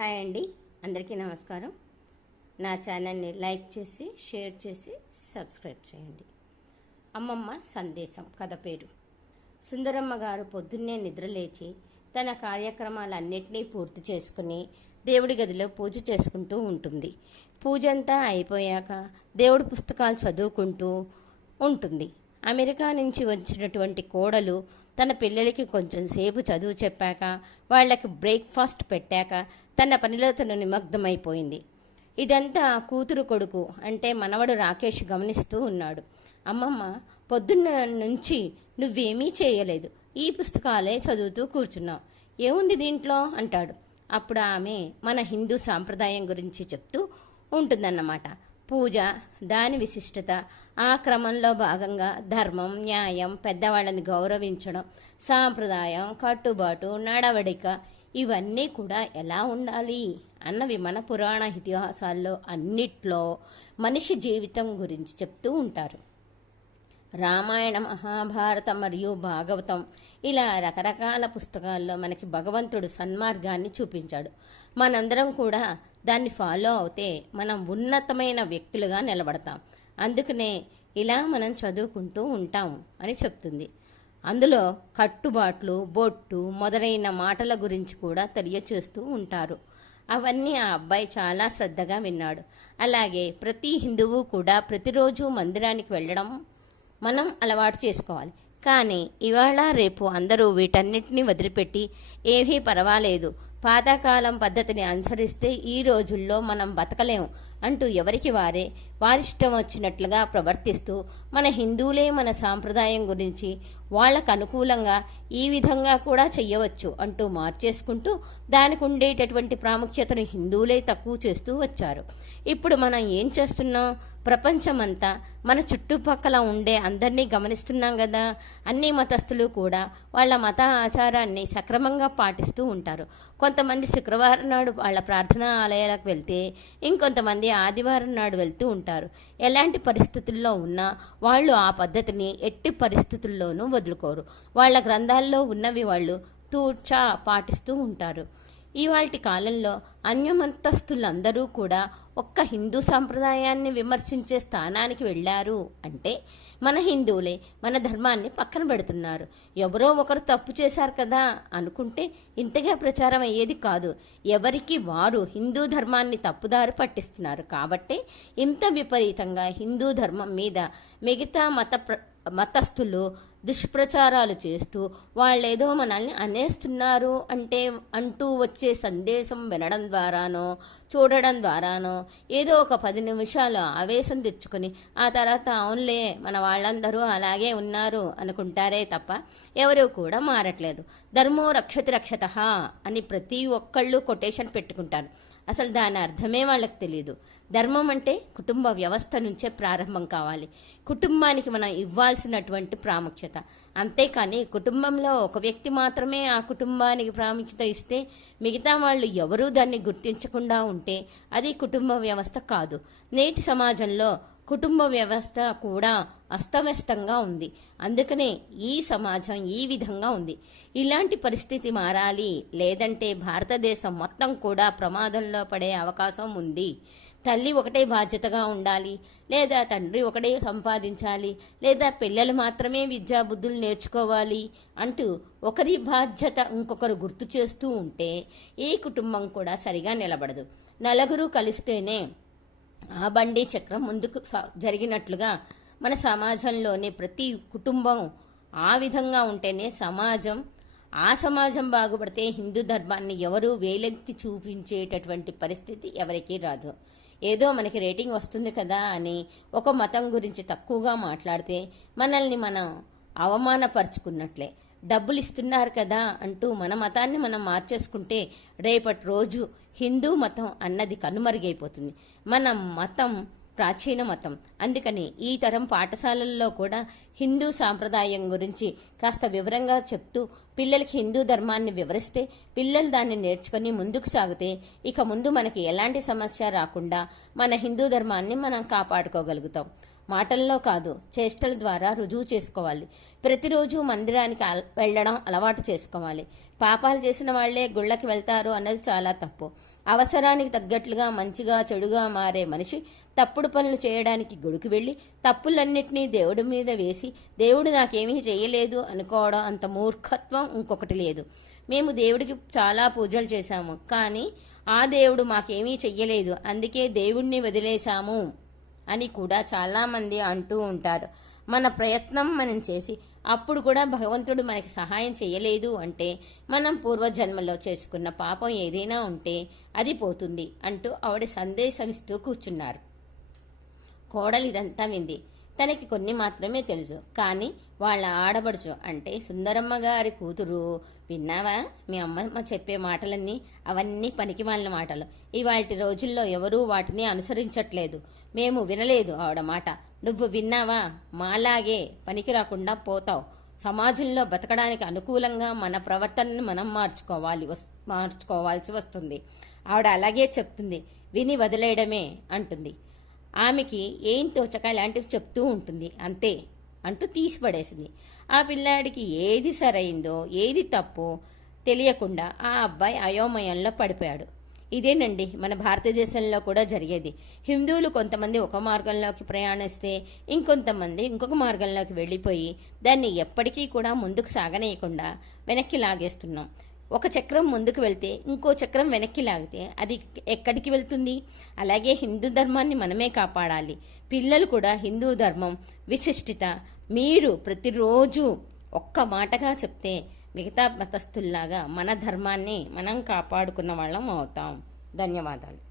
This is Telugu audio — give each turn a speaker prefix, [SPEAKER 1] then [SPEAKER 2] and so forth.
[SPEAKER 1] హాయ్ అండి. అందరికీ నమస్కారం. నా ఛానల్ని లైక్ చేసి షేర్ చేసి సబ్స్క్రైబ్ చేయండి. అమ్మమ్మ సందేశం కథ పేరు. సుందరమ్మ గారు పొద్దున్నే నిద్రలేచి తన కార్యక్రమాలన్నింటినీ పూర్తి చేసుకుని దేవుడి గదిలో పూజ చేసుకుంటూ ఉంటుంది. పూజంతా అయిపోయాక దేవుడి పుస్తకాలు చదువుకుంటూ ఉంటుంది. అమెరికా నుంచి వచ్చినటువంటి కోడలు తన పిల్లలకి కొంచెం సేపు చదువు చెప్పాక వాళ్ళకి బ్రేక్ఫాస్ట్ పెట్టాక తన పనిలో తను నిమగ్నమైపోయింది. ఇదంతా కూతురు కొడుకు అంటే మనవడు రాకేష్ గమనిస్తూ ఉన్నాడు. అమ్మమ్మ పొద్దున్న నుంచి నువ్వేమీ చేయలేదు. ఈ పుస్తకాలే చదువుతూ కూర్చున్నావు. ఏముంది దీంట్లో? అంటాడు. అప్పుడు ఆమె మన హిందూ సాంప్రదాయం గురించి చెప్తూ ఉంటుందన్నమాట. పూజ దాని విశిష్టత ఆ క్రమంలో భాగంగా ధర్మం న్యాయం పెద్దవాళ్ళని గౌరవించడం సాంప్రదాయం కట్టుబాటు నడవడిక ఇవన్నీ కూడా ఎలా ఉండాలి అన్నవి మన పురాణ ఇతిహాసాల్లో అన్నిట్లో మనిషి జీవితం గురించి చెప్తూ ఉంటారు. రామాయణ మహాభారతం మరియు భాగవతం ఇలా రకరకాల పుస్తకాల్లో మనకి భగవంతుడు సన్మార్గాన్ని చూపించాడు. మనందరం కూడా దాన్ని ఫాలో అవుతే మనం ఉన్నతమైన వ్యక్తులుగా నిలబడతాం. అందుకనే ఇలా మనం చదువుకుంటూ ఉంటాం అని చెప్తుంది. అందులో కట్టుబాట్లు బొట్టు మొదలైన మాటల గురించి కూడా తెలియచేస్తూ ఉంటారు. అవన్నీ ఆ అబ్బాయి చాలా శ్రద్ధగా విన్నాడు. అలాగే ప్రతి హిందువు కూడా ప్రతిరోజు మందిరానికి వెళ్ళడం మనం అలవాటు చేసుకోవాలి. కానీ ఇవాళ రేపు అందరూ వీటన్నిటిని వదిలిపెట్టి ఏమీ పర్వాలేదు. పాతకాలం పద్ధతిని అనుసరిస్తే ఈ రోజుల్లో మనం బతకలేము. అంటూ ఎవరికి వారే వారిష్టం వచ్చినట్లుగా ప్రవర్తిస్తూ మన హిందువులే మన సాంప్రదాయం గురించి వాళ్ళకు అనుకూలంగా ఈ విధంగా కూడా చెయ్యవచ్చు అంటూ మార్చేసుకుంటూ దానికి ఉండేటటువంటి ప్రాముఖ్యతను హిందువులే తక్కువ చేస్తూ వచ్చారు. ఇప్పుడు మనం ఏం చేస్తున్నాం? ప్రపంచమంతా మన చుట్టుపక్కల ఉండే అందరినీ గమనిస్తున్నాం కదా? అన్ని మతస్థులు కూడా వాళ్ళ మత ఆచారాన్ని సక్రమంగా పాటిస్తూ ఉంటారు. కొంతమంది శుక్రవారం నాడు వాళ్ళ ప్రార్థనా ఆలయాలకు వెళ్తే ఇంకొంతమంది ఆదివారం నాడు వెళ్తూ ఉంటారు. ఎలాంటి పరిస్థితుల్లో ఉన్నా వాళ్ళు ఆ పద్ధతిని ఎట్టి పరిస్థితుల్లోనూ వదులుకోరు. వాళ్ళ గ్రంథాల్లో ఉన్నవి వాళ్ళు తూచా పాటిస్తూ ఉంటారు. ఇవాటి కాలంలో అన్యమంతస్తులందరూ కూడా ఒక్క హిందూ సాంప్రదాయాన్ని విమర్శించే స్థానానికి వెళ్ళారు. అంటే మన హిందువులే మన ధర్మాన్ని పక్కన పెడుతున్నారు. ఎవరో ఒకరు తప్పు చేశారు కదా అనుకుంటే ఇంతగా ప్రచారం అయ్యేది కాదు. ఎవరికి వారు హిందూ ధర్మాన్ని తప్పుదారి పట్టిస్తున్నారు కాబట్టి ఇంత విపరీతంగా హిందూ ధర్మం మీద మిగతా మత ప్ర మతస్థులు దుష్ప్రచారాలు చేస్తూ వాళ్ళేదో మనల్ని అనేస్తున్నారు అంటే అంటూ వచ్చే సందేశం వినడం ద్వారానో చూడడం ద్వారానో ఏదో ఒక పది నిమిషాలు ఆవేశం తెచ్చుకొని ఆ తర్వాత అవునులే మన వాళ్ళందరూ అలాగే ఉన్నారు అనుకుంటారే తప్ప ఎవరు కూడా మారట్లేదు. ధర్మో రక్షతి రక్షత అని ప్రతి ఒక్కళ్ళు కొటేషన్ పెట్టుకుంటారు. అసలు దాని అర్థమే వాళ్ళకి తెలియదు ధర్మం అంటే కుటుంబ వ్యవస్థ నుంచే ప్రారంభం కావాలి. కుటుంబానికి మనం ఇవ్వాల్సినటువంటి ప్రాముఖ్యత. అంతేకాని కుటుంబంలో ఒక వ్యక్తి మాత్రమే ఆ కుటుంబానికి ప్రాముఖ్యత ఇస్తే మిగతా వాళ్ళు ఎవరూ దాన్ని గుర్తించకుండా ఉంటే అది కుటుంబ వ్యవస్థ కాదు. నేటి సమాజంలో కుటుంబ వ్యవస్థ కూడా అస్తవ్యస్తంగా ఉంది. అందుకనే ఈ సమాజం ఈ విధంగా ఉంది. ఇలాంటి పరిస్థితి మారాలి లేదంటే భారతదేశం మొత్తం కూడా ప్రమాదంలో పడే అవకాశం ఉంది. తల్లి ఒకటే బాధ్యతగా ఉండాలి లేదా తండ్రి ఒకటే సంపాదించాలి లేదా పిల్లలు మాత్రమే విద్యా బుద్ధులు నేర్చుకోవాలి అంటూ ఒకరి బాధ్యత ఇంకొకరు గుర్తు చేస్తూ ఉంటే ఈ కుటుంబం కూడా సరిగా నిలబడదు. నలుగురు కలిస్తేనే ఆ బండి చక్రం ముందుకు జరిగినట్లుగా మన సమాజంలోని ప్రతి కుటుంబం ఆ విధంగా ఉంటేనే సమాజం ఆ సమాజం బాగుపడితే హిందూ ధర్మాన్ని ఎవరూ వేలెత్తి చూపించేటటువంటి పరిస్థితి ఎవరికీ రాదు. ఏదో మనకి రేటింగ్ వస్తుంది కదా అని ఒక మతం గురించి తక్కువగా మాట్లాడితే మనల్ని మనం అవమానపరుచుకున్నట్లే. డబ్బులు ఇస్తున్నారు కదా అంటూ మన మతాన్ని మనం మార్చేసుకుంటే రేపటి రోజు హిందూ మతం అన్నది కనుమరుగైపోతుంది. మన మతం ప్రాచీన మతం. అందుకని ఈ తరం పాఠశాలల్లో కూడా హిందూ సాంప్రదాయం గురించి కాస్త వివరంగా చెప్తూ పిల్లలకి హిందూ ధర్మాన్ని వివరిస్తే పిల్లలు దాన్ని నేర్చుకొని ముందుకు సాగితే ఇక ముందు మనకి ఎలాంటి సమస్య రాకుండా మన హిందూ ధర్మాన్ని మనం కాపాడుకోగలుగుతాం. మాటల్లో కాదు చేష్టల ద్వారా రుజువు చేసుకోవాలి. ప్రతిరోజు మందిరానికి అల- వెళ్ళడం అలవాటు చేసుకోవాలి. పాపాలు చేసిన వాళ్ళే గుళ్ళకి వెళ్తారు అన్నది చాలా తప్పు. అవసరానికి తగ్గట్లుగా మంచిగా చెడుగా మారే మనిషి తప్పుడు పనులు చేయడానికి గుడికి వెళ్ళి తప్పులన్నిటినీ దేవుడి మీద వేసి దేవుడు నాకేమీ చేయలేదు అనుకోవడం అంత మూర్ఖత్వం ఇంకొకటి లేదు. మేము దేవుడికి చాలా పూజలు చేశాము కానీ ఆ దేవుడు మాకేమీ చెయ్యలేదు. అందుకే దేవుణ్ణి వదిలేశాము. అని కూడా చాలామంది అంటూ ఉంటారు. మన ప్రయత్నం మనం చేసి అప్పుడు కూడా భగవంతుడు మనకి సహాయం చేయలేదు అంటే మనం పూర్వజన్మలో చేసుకున్న పాపం ఏదైనా ఉంటే అది పోతుంది అంటూ ఆవిడ సందేశం ఇస్తూ కూర్చున్నారు. కోడలిదంతా ఇదంతా వింది. తనకి కొన్ని మాత్రమే తెలుసు. కానీ వాళ్ళ ఆడబడుచు అంటే సుందరమ్మ గారి కూతురు విన్నావా? మీ అమ్మమ్మ చెప్పే మాటలన్నీ అవన్నీ పనికి మాలిన మాటలు. ఇవాటి రోజుల్లో ఎవరూ వాటిని అనుసరించట్లేదు. మేము వినలేదు ఆవిడ మాట. నువ్వు విన్నావా? మాలాగే పనికి రాకుండా పోతావు. సమాజంలో బతకడానికి అనుకూలంగా మన ప్రవర్తనను మనం మార్చుకోవాలి వస్ మార్చుకోవాల్సి వస్తుంది. ఆవిడ అలాగే చెప్తుంది. విని వదిలేయడమే అంటుంది. ఆమెకి ఏం తోచక లాంటివి చెప్తూ ఉంటుంది. అంతే అంటూ తీసిపడేసింది. ఆ పిల్లాడికి ఏది సరైందో ఏది తప్పో తెలియకుండా ఆ అబ్బాయి అయోమయంలో పడిపోయాడు. ఇదేనండి మన భారతదేశంలో కూడా జరిగేది. హిందువులు కొంతమంది ఒక మార్గంలోకి ప్రయాణిస్తే ఇంకొంతమంది ఇంకొక మార్గంలోకి వెళ్ళిపోయి దాన్ని ఎప్పటికీ కూడా ముందుకు సాగనేయకుండా వెనక్కి లాగేస్తున్నాం. ఒక చక్రం ముందుకు వెళ్తే ఇంకో చక్రం వెనక్కి లాగితే అది ఎక్కడికి వెళ్తుంది? అలాగే హిందూ ధర్మాన్ని మనమే కాపాడాలి. పిల్లలు కూడా హిందూ ధర్మం విశిష్టత. మీరు ప్రతిరోజు ఒక్క మాటగా చెప్తే మిగతా మతస్థుల్లాగా మన ధర్మాన్ని మనం కాపాడుకున్న వాళ్ళం అవుతాం. ధన్యవాదాలు.